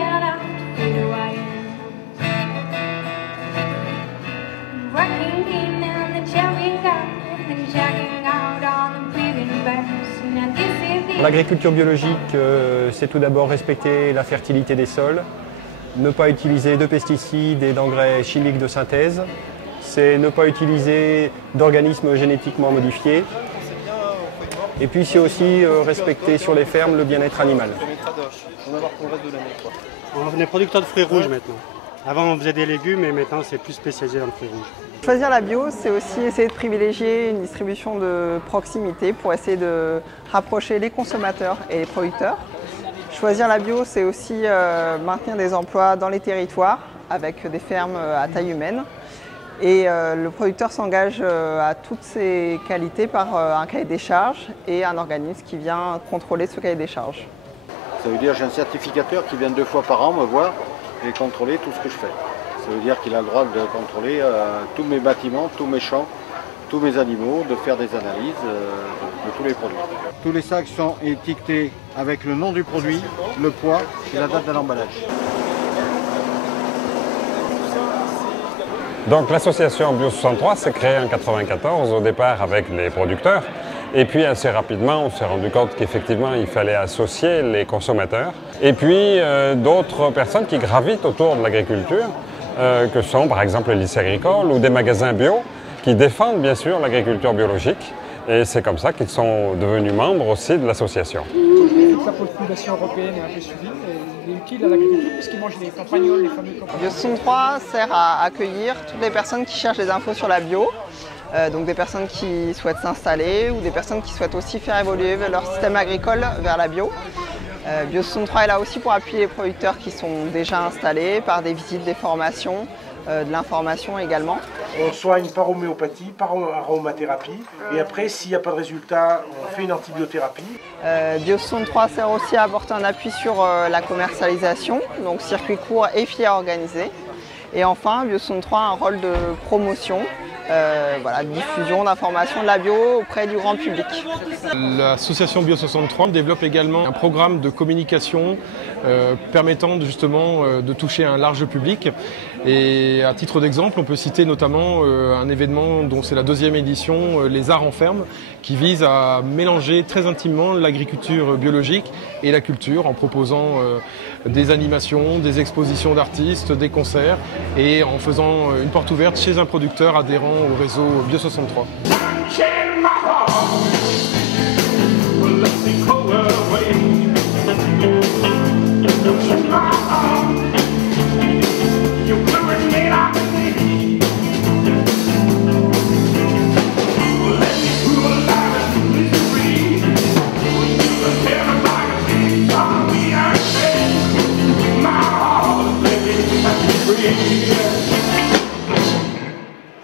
went out to who I am. Working in the cherry garden and checking out on the breathing birds. Now this is the L'agriculture biologique, c'est tout d'abord respecter la fertilité des sols, ne pas utiliser de pesticides et d'engrais chimiques de synthèse, c'est ne pas utiliser d'organismes génétiquement modifiés, et puis c'est aussi respecter sur les fermes le bien-être animal. On est producteur de fruits rouges maintenant. Avant on faisait des légumes, mais maintenant c'est plus spécialisé dans le fruit rouge. Choisir la bio, c'est aussi essayer de privilégier une distribution de proximité pour essayer de rapprocher les consommateurs et les producteurs. Choisir la bio, c'est aussi maintenir des emplois dans les territoires avec des fermes à taille humaine. Et le producteur s'engage à toutes ces qualités par un cahier des charges et un organisme qui vient contrôler ce cahier des charges. Ça veut dire que j'ai un certificateur qui vient 2 fois par an me voir et contrôler tout ce que je fais. Ça veut dire qu'il a le droit de contrôler tous mes bâtiments, tous mes champs, tous mes animaux, de faire des analyses de tous les produits. Tous les sacs sont étiquetés avec le nom du produit, le poids et la date de l'emballage. Donc l'association Bio 63 s'est créée en 1994 au départ avec les producteurs et puis assez rapidement on s'est rendu compte qu'effectivement il fallait associer les consommateurs et puis d'autres personnes qui gravitent autour de l'agriculture que sont par exemple les lycées agricoles ou des magasins bio qui défendent bien sûr l'agriculture biologique et c'est comme ça qu'ils sont devenus membres aussi de l'association. La population européenne est un peu suivie, il est utile à l'agriculture puisqu'il mange les campagnols, les fameux campagnols. Bio 63 sert à accueillir toutes les personnes qui cherchent des infos sur la bio, donc des personnes qui souhaitent s'installer ou des personnes qui souhaitent aussi faire évoluer leur système agricole vers la bio. Bio 63 est là aussi pour appuyer les producteurs qui sont déjà installés par des visites, des formations, de l'information également. On soigne par homéopathie, par aromathérapie et après s'il n'y a pas de résultat, on fait une antibiothérapie. Bio 63 sert aussi à apporter un appui sur la commercialisation, donc circuit court et filière organisée. Et enfin, Bio 63 a un rôle de promotion, voilà, de diffusion d'informations de la bio auprès du grand public. L'association Bio 63 développe également un programme de communication permettant justement de toucher un large public. Et à titre d'exemple, on peut citer notamment un événement dont c'est la 2e édition, les Arts en ferme, qui vise à mélanger très intimement l'agriculture biologique et la culture en proposant des animations, des expositions d'artistes, des concerts et en faisant une porte ouverte chez un producteur adhérent au réseau Bio 63.